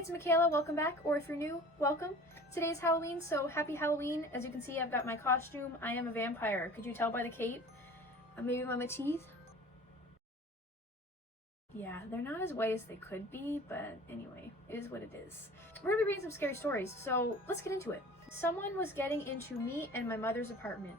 it's Michaela, welcome back, or if you're new, welcome. Today is Halloween, so happy Halloween. As you can see, I've got my costume. I am a vampire. Could you tell by the cape? Maybe by my teeth? Yeah, they're not as white as they could be, but anyway, it is what it is. We're gonna be reading some scary stories, so let's get into it. Someone was getting into me and my mother's apartment.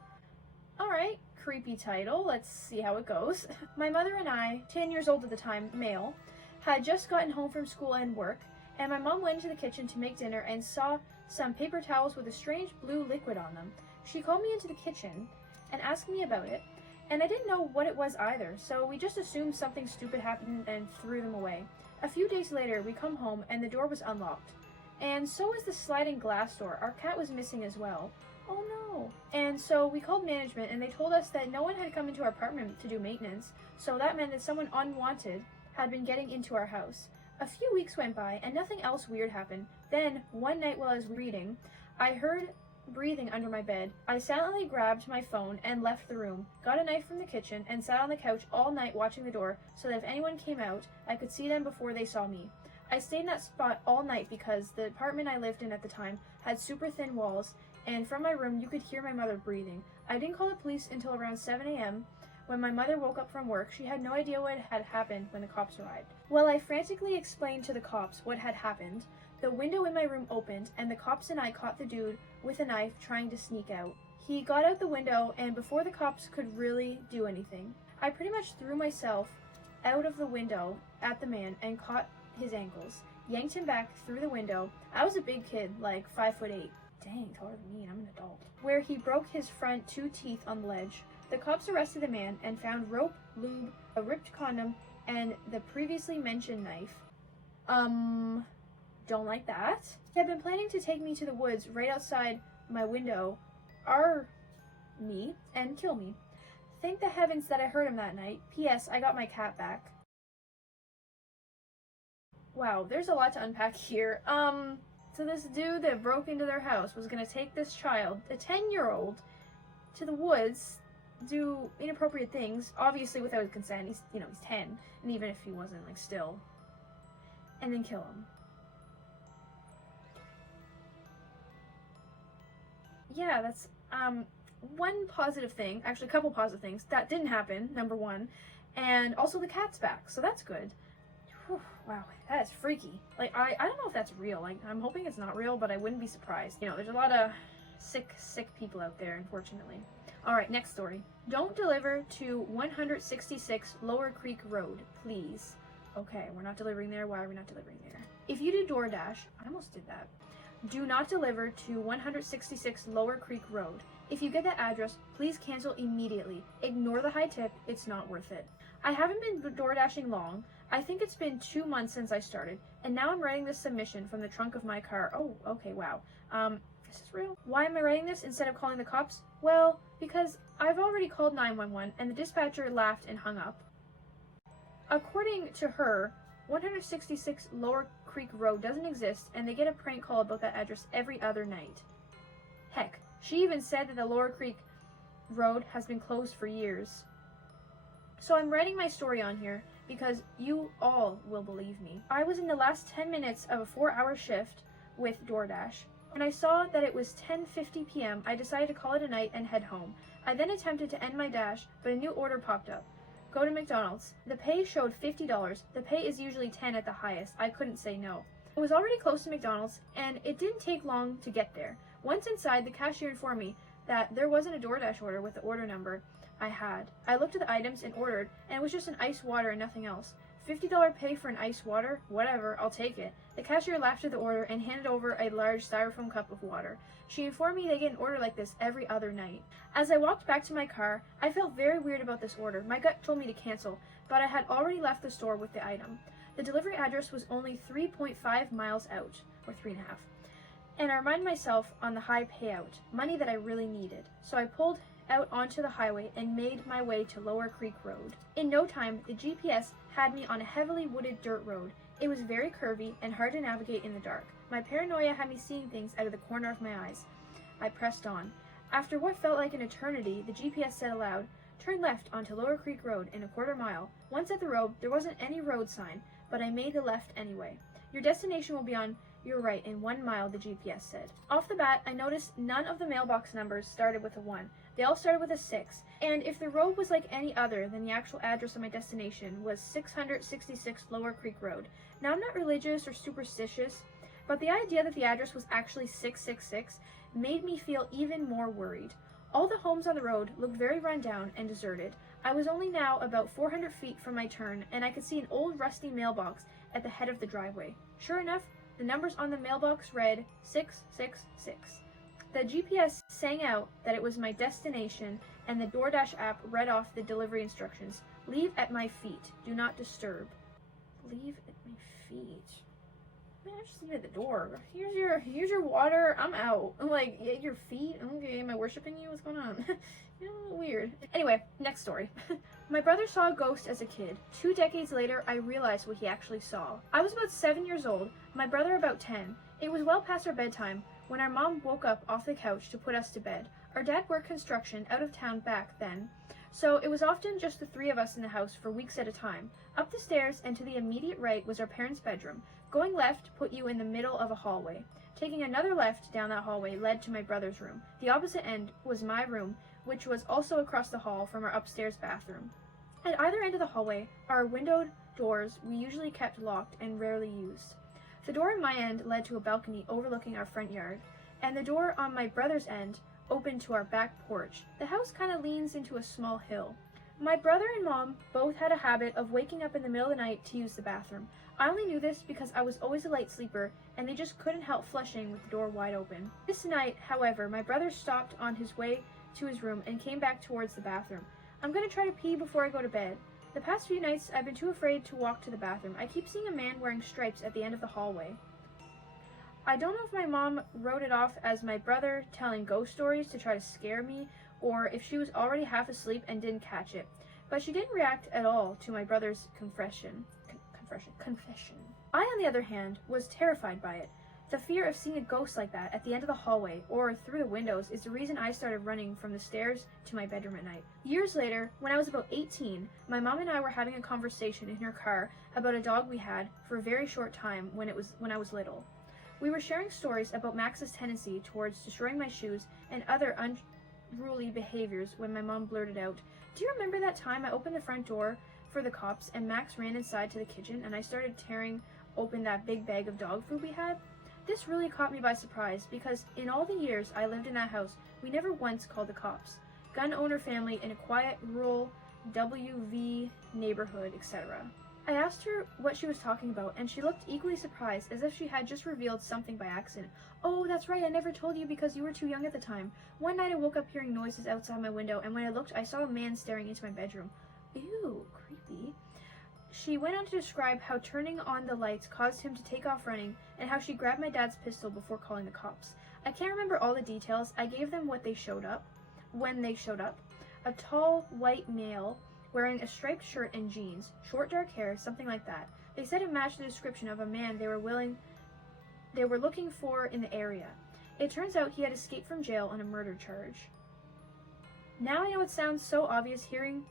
Alright, creepy title, let's see how it goes. My mother and I, 10 years old at the time, male, had just gotten home from school and work, and my mom went into the kitchen to make dinner and saw some paper towels with a strange blue liquid on them. She called me into the kitchen and asked me about it, and I didn't know what it was either, so we just assumed something stupid happened and threw them away. A few days later, we come home and the door was unlocked. And so was the sliding glass door. Our cat was missing as well. Oh no. And so we called management and they told us that no one had come into our apartment to do maintenance, so that meant that someone unwanted had been getting into our house. A few weeks went by and nothing else weird happened. Then, one night while I was reading, I heard breathing under my bed. I silently grabbed my phone and left the room, got a knife from the kitchen, and sat on the couch all night watching the door so that if anyone came out, I could see them before they saw me. I stayed in that spot all night because the apartment I lived in at the time had super thin walls, and from my room you could hear my mother breathing. I didn't call the police until around 7 a.m. When my mother woke up from work, she had no idea what had happened when the cops arrived. While I frantically explained to the cops what had happened, the window in my room opened and the cops and I caught the dude with a knife trying to sneak out. He got out the window, and before the cops could really do anything, I pretty much threw myself out of the window at the man and caught his ankles, yanked him back through the window. I was a big kid, like 5'8". Dang, taller than me, and I'm an adult. Where he broke his front 2 teeth on the ledge. The cops arrested the man and found rope, lube, a ripped condom, and the previously mentioned knife. Don't like that. He had been planning to take me to the woods right outside my window, me, and kill me. Thank the heavens that I heard him that night. P.S. I got my cat back. Wow, there's a lot to unpack here. So this dude that broke into their house was gonna take this child, a 10-year-old, to the woods, do inappropriate things, obviously without his consent. He's 10, and even if he wasn't, like, still, and then kill him. Yeah, that's, one positive thing, actually a couple positive things, that didn't happen, number one, and also the cat's back, so that's good. Whew, wow, that is freaky. Like, I don't know if that's real. Like, I'm hoping it's not real, but I wouldn't be surprised. There's a lot of sick people out there, unfortunately. Alright, next story. Don't deliver to 166 Lower Creek Road, please. Okay, we're not delivering there. Why are we not delivering there? If you do DoorDash, I almost did that. Do not deliver to 166 Lower Creek Road. If you get that address, please cancel immediately. Ignore the high tip, it's not worth it. I haven't been DoorDashing long. I think it's been 2 months since I started, and now I'm writing this submission from the trunk of my car. Oh, okay, wow. Is this real? Why am I writing this instead of calling the cops? Well, because I've already called 911 and the dispatcher laughed and hung up. According to her, 166 Lower Creek Road doesn't exist, and they get a prank call about that address every other night. Heck, she even said that the Lower Creek Road has been closed for years. So I'm writing my story on here because you all will believe me. I was in the last 10 minutes of a 4-hour shift with DoorDash. When I saw that it was 10:50 p.m., I decided to call it a night and head home. I then attempted to end my dash, but a new order popped up. Go to McDonald's. The pay showed $50. The pay is usually $10 at the highest. I couldn't say no. I was already close to McDonald's, and it didn't take long to get there. Once inside, the cashier informed me that there wasn't a DoorDash order with the order number I had. I looked at the items and ordered, and it was just an iced water and nothing else. $50 pay for an iced water? Whatever, I'll take it. The cashier laughed at the order and handed over a large styrofoam cup of water. She informed me they get an order like this every other night. As I walked back to my car, I felt very weird about this order. My gut told me to cancel, but I had already left the store with the item. The delivery address was only 3.5 miles out, or 3.5. And I reminded myself on the high payout, money that I really needed. So I pulled out onto the highway and made my way to Lower Creek Road. In no time, the GPS had me on a heavily wooded dirt road. It was very curvy and hard to navigate in the dark. My paranoia had me seeing things out of the corner of my eyes. I pressed on. After what felt like an eternity, the GPS said aloud, "Turn left onto Lower Creek Road in a 1/4 mile." Once at the road, there wasn't any road sign, but I made the left anyway. Your destination will be on your right in 1 mile, the GPS said. Off the bat, I noticed none of the mailbox numbers started with a 1. They all started with a 6. And if the road was like any other, then the actual address of my destination was 666 Lower Creek Road. Now, I'm not religious or superstitious, but the idea that the address was actually 666 made me feel even more worried. All the homes on the road looked very run down and deserted. I was only now about 400 feet from my turn, and I could see an old rusty mailbox at the head of the driveway. Sure enough, the numbers on the mailbox read 666. The GPS sang out that it was my destination, and the DoorDash app read off the delivery instructions. Leave at my feet. Do not disturb. Leave at my feet. Man, I just leave it at the door. Here's your water. I'm out. I'm like, yeah, your feet? Okay, am I worshiping you? What's going on? You know, weird. Anyway, next story. My brother saw a ghost as a kid. 2 decades later, I realized what he actually saw. I was about 7 years old, my brother about 10. It was well past our bedtime when our mom woke up off the couch to put us to bed. Our dad worked construction out of town back then, so it was often just the 3 of us in the house for weeks at a time. Up the stairs and to the immediate right was our parents' bedroom. Going left put you in the middle of a hallway. Taking another left down that hallway led to my brother's room. The opposite end was my room, which was also across the hall from our upstairs bathroom. At either end of the hallway are windowed doors we usually kept locked and rarely used. The door at my end led to a balcony overlooking our front yard, and the door on my brother's end opened to our back porch. The house kind of leans into a small hill. My brother and mom both had a habit of waking up in the middle of the night to use the bathroom. I only knew this because I was always a light sleeper, and they just couldn't help flushing with the door wide open. This night, however, my brother stopped on his way to his room and came back towards the bathroom. I'm going to try to pee before I go to bed. The past few nights, I've been too afraid to walk to the bathroom. I keep seeing a man wearing stripes at the end of the hallway. I don't know if my mom wrote it off as my brother telling ghost stories to try to scare me, or if she was already half asleep and didn't catch it, but she didn't react at all to my brother's confession. I, on the other hand, was terrified by it. The fear of seeing a ghost like that at the end of the hallway or through the windows is the reason I started running from the stairs to my bedroom at night. Years later, when I was about 18, my mom and I were having a conversation in her car about a dog we had for a very short time when I was little. We were sharing stories about Max's tendency towards destroying my shoes and other unruly behaviors when my mom blurted out, "Do you remember that time I opened the front door for the cops and Max ran inside to the kitchen and I started tearing open that big bag of dog food we had?" This really caught me by surprise because in all the years I lived in that house, we never once called the cops. Gun owner family in a quiet, rural WV neighborhood, etc. I asked her what she was talking about, and she looked equally surprised, as if she had just revealed something by accident. "Oh, that's right, I never told you because you were too young at the time. One night I woke up hearing noises outside my window, and when I looked, I saw a man staring into my bedroom." Ew, creepy. She went on to describe how turning on the lights caused him to take off running, and how she grabbed my dad's pistol before calling the cops. I can't remember all the details. I gave them when they showed up. A tall, white male wearing a striped shirt and jeans, short dark hair, something like that. They said it matched the description of a man they were looking for in the area. It turns out he had escaped from jail on a murder charge. Now I know it sounds so obvious hearing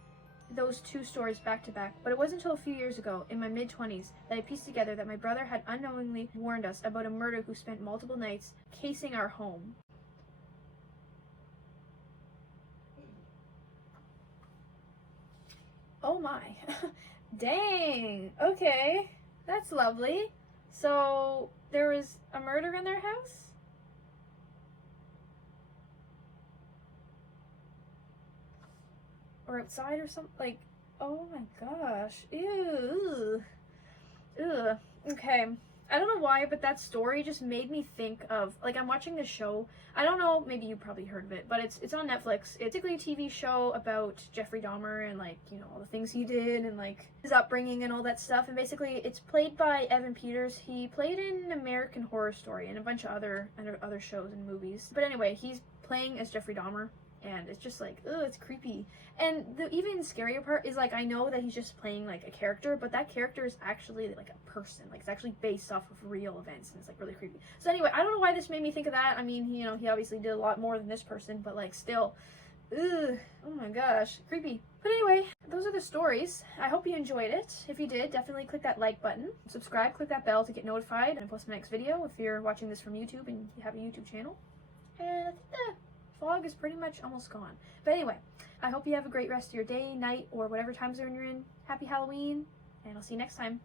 those 2 stories back to back, but it wasn't until a few years ago, in my mid-20s, that I pieced together that my brother had unknowingly warned us about a murderer who spent multiple nights casing our home. Oh my. Dang. Okay. That's lovely. So, there was a murder in their house? Or outside or something? Like, oh my gosh. Ew. Ugh. Okay. I don't know why, but that story just made me think of, like, I'm watching this show. I don't know, maybe you probably heard of it, but it's on Netflix. It's basically a TV show about Jeffrey Dahmer and, like, you know, all the things he did and, like, his upbringing and all that stuff. And basically, it's played by Evan Peters. He played in American Horror Story and a bunch of other shows and movies. But anyway, he's playing as Jeffrey Dahmer. And it's just like, ugh, it's creepy. And the even scarier part is, like, I know that he's just playing, like, a character, but that character is actually, like, a person. Like, it's actually based off of real events, and it's, like, really creepy. So anyway, I don't know why this made me think of that. I mean, he obviously did a lot more than this person, but, like, still, Ugh. Oh my gosh. Creepy. But anyway, those are the stories. I hope you enjoyed it. If you did, definitely click that like button. Subscribe, click that bell to get notified and post my next video if you're watching this from YouTube and you have a YouTube channel. And I think the fog is pretty much almost gone. But anyway, I hope you have a great rest of your day, night, or whatever time zone you're in. Happy Halloween, and I'll see you next time.